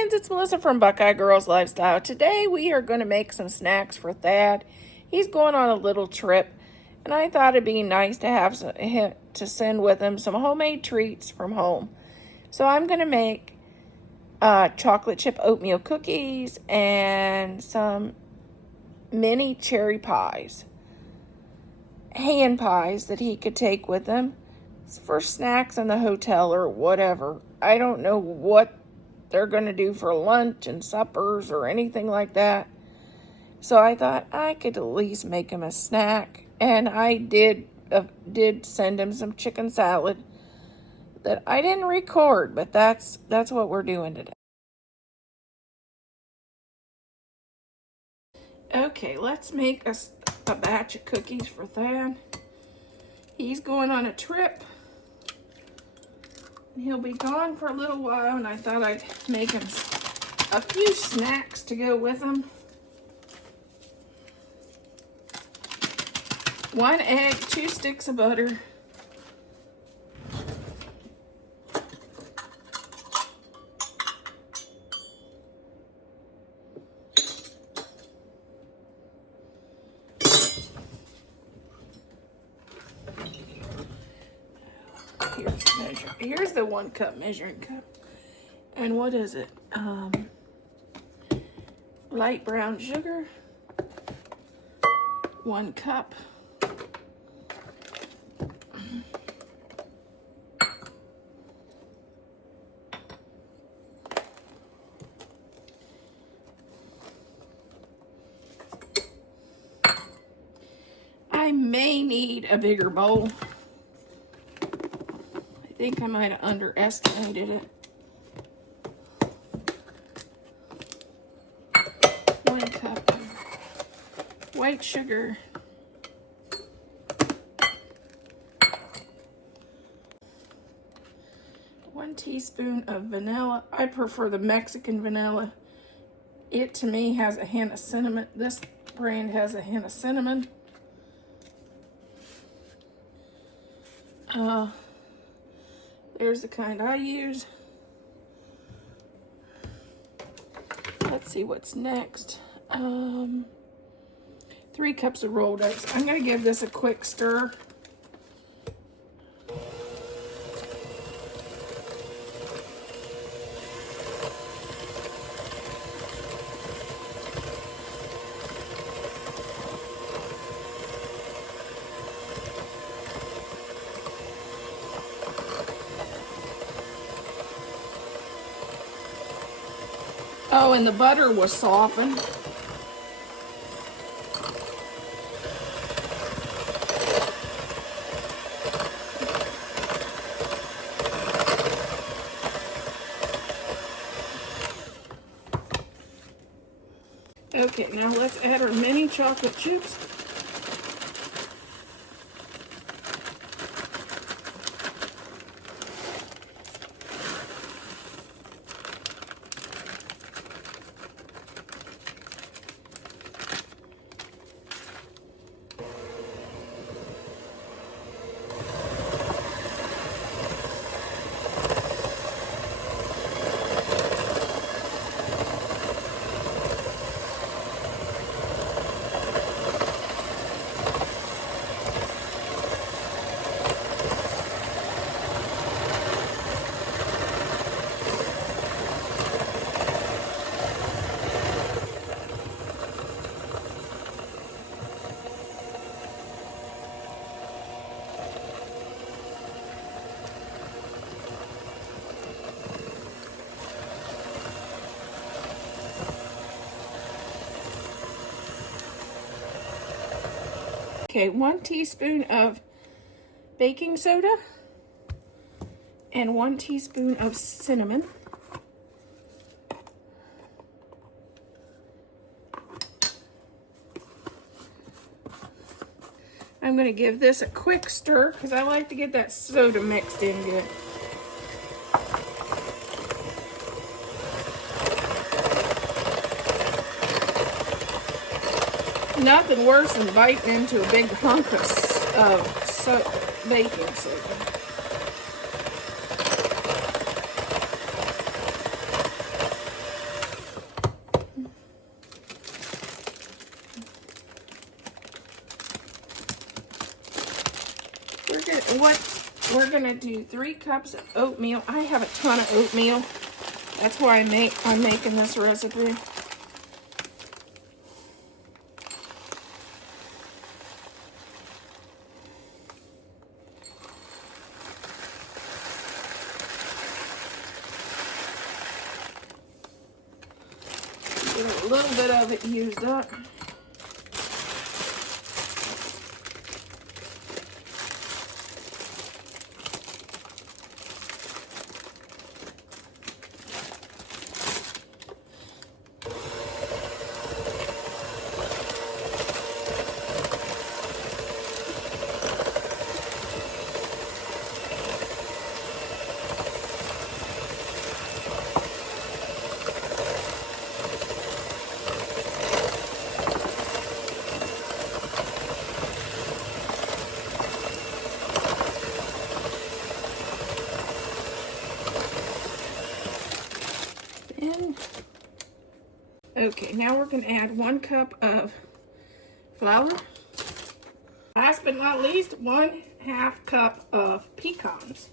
friends, it's Melissa from Buckeye Girls Lifestyle. Today we are going to make some snacks for Thad. He's going on a little trip, and I thought it'd be nice to have to send with him some homemade treats from home. So I'm going to make chocolate chip oatmeal cookies and some mini cherry pies, hand pies that he could take with him for snacks in the hotel or whatever. I don't know what they're going to do for lunch and suppers or anything like that. So I thought I could at least make him a snack. And I did send him some chicken salad that I didn't record, but that's what we're doing today. Okay, let's make a batch of cookies for Thad. He's going on a trip. He'll be gone for a little while, and I thought I'd make him a few snacks to go with him. 1 egg, 2 sticks of butter, here's the 1 cup measuring cup. And what is it? Light brown sugar, 1 cup. I may need a bigger bowl. I think I might have underestimated it. 1 cup of white sugar. 1 teaspoon of vanilla. I prefer the Mexican vanilla. It, to me, has a hint of cinnamon. This brand has a hint of cinnamon. There's the kind I use. Let's see what's next. 3 cups of rolled oats. I'm going to give this a quick stir. Oh, and the butter was softened. Okay, now let's add our mini chocolate chips. Okay, 1 teaspoon of baking soda and 1 teaspoon of cinnamon. I'm going to give this a quick stir because I like to get that soda mixed in good. Nothing worse than biting into a big hunk of baking soda. what? We're gonna do 3 cups of oatmeal. I have a ton of oatmeal. That's why I'm making this recipe. Get a little bit of it used up. Okay, now we're going to add 1 cup of flour. Last but not least, 1/2 cup of pecans.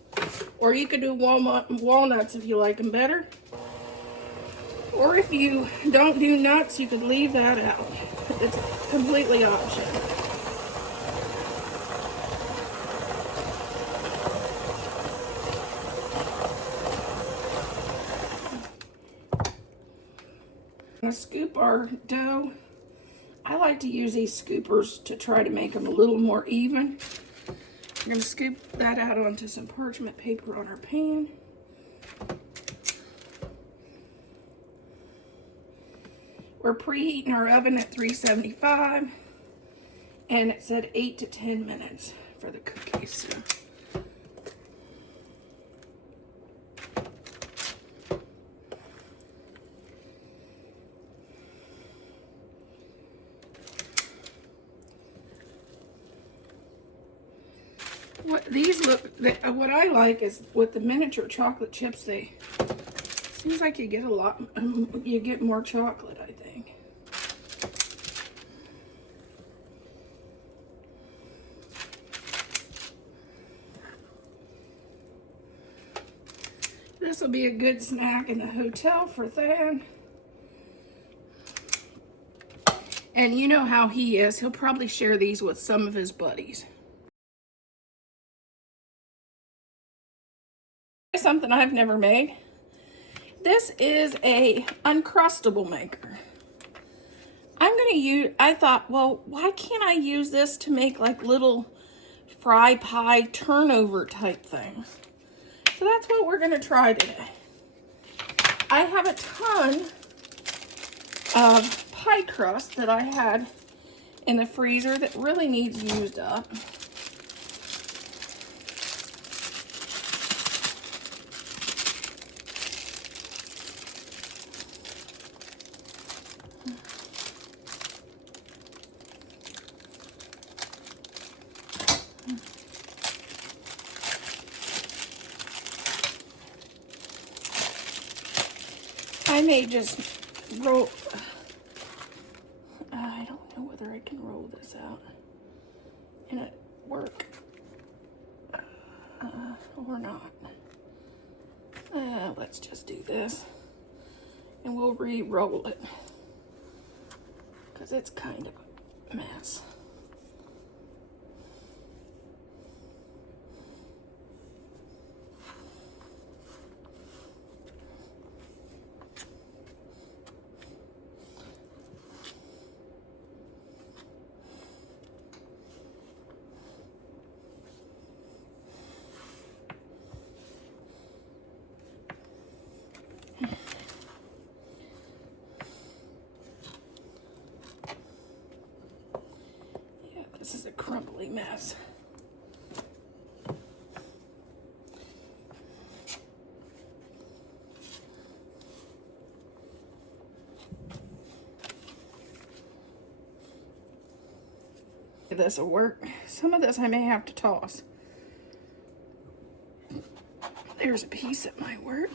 Or you could do walnuts if you like them better. Or if you don't do nuts, you could leave that out. It's completely optional. We're going to scoop our dough. I like to use these scoopers to try to make them a little more even. We're going to scoop that out onto some parchment paper on our pan. We're preheating our oven at 375, and it said 8 to 10 minutes for the cookies. So. What I like is with the miniature chocolate chips, seems like you get a lot, you get more chocolate, I think. This will be a good snack in the hotel for Thad. And you know how he is. He'll probably share these with some of his buddies. Something I've never made. This is a Uncrustable maker. I thought, well, why can't I use this to make like little fry pie turnover type things? So that's what we're gonna try today. I have a ton of pie crust that I had in the freezer that really needs used up. I may just roll, I don't know whether I can roll this out and it work or not. Let's just do this and we'll re-roll it because it's kind of a mess. This is a crumbly mess. This will work. Some of this I may have to toss. There's a piece that might work.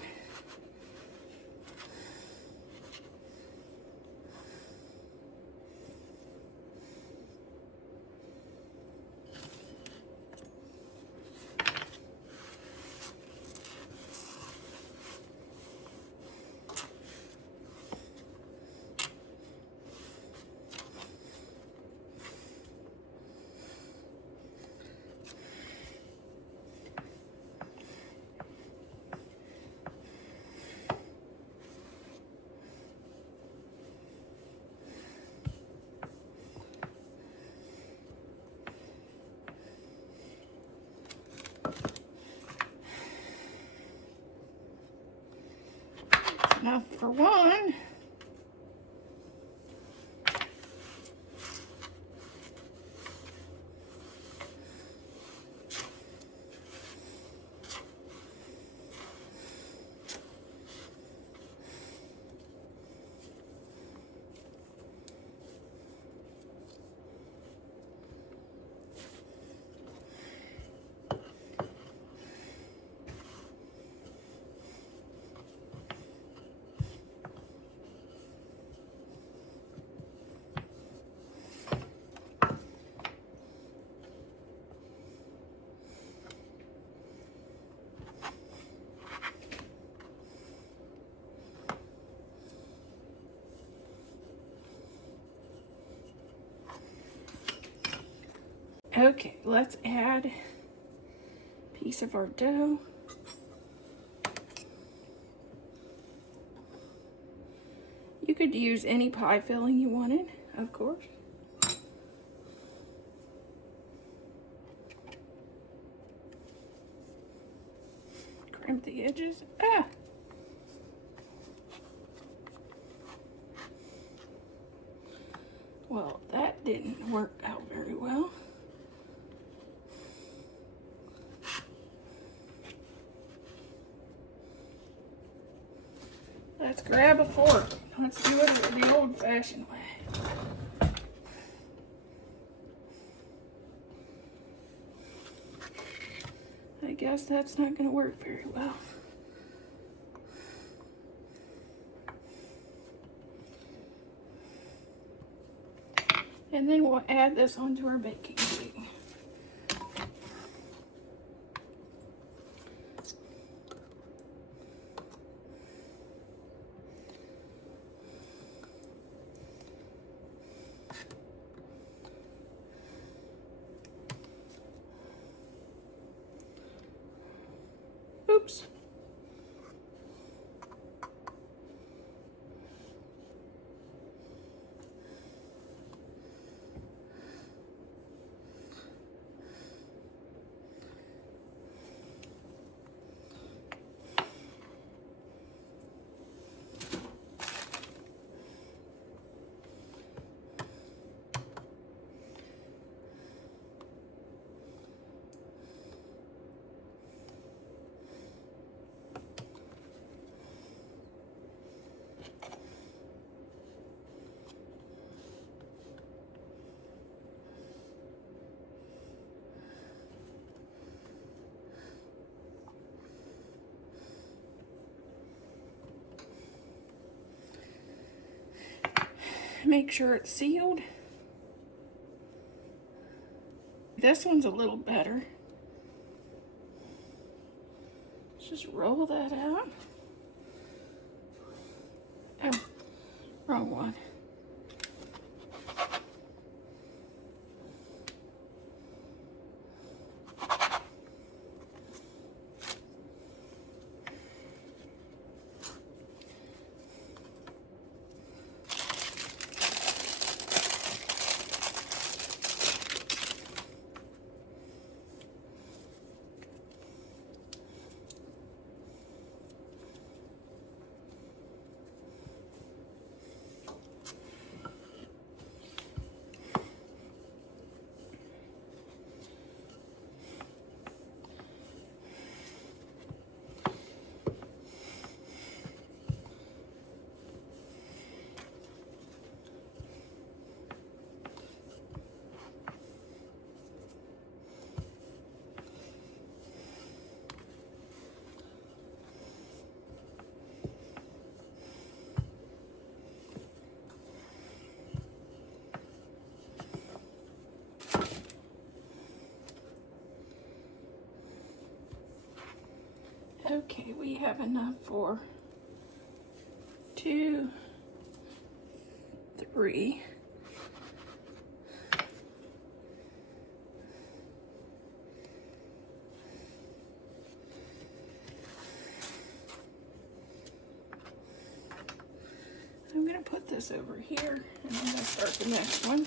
enough for one. Okay, let's add a piece of our dough. You could use any pie filling you wanted, of course. Crimp the edges. Ah! Well, that didn't work out very well. Let's grab a fork. Let's do it the old-fashioned way. I guess that's not going to work very well. And then we'll add this onto our baking sheet. Oops. Make sure it's sealed. This one's a little better. Let's just roll that out. Oh, wrong one. Okay, we have enough for 2, 3. I'm going to put this over here and I'm going to start the next one.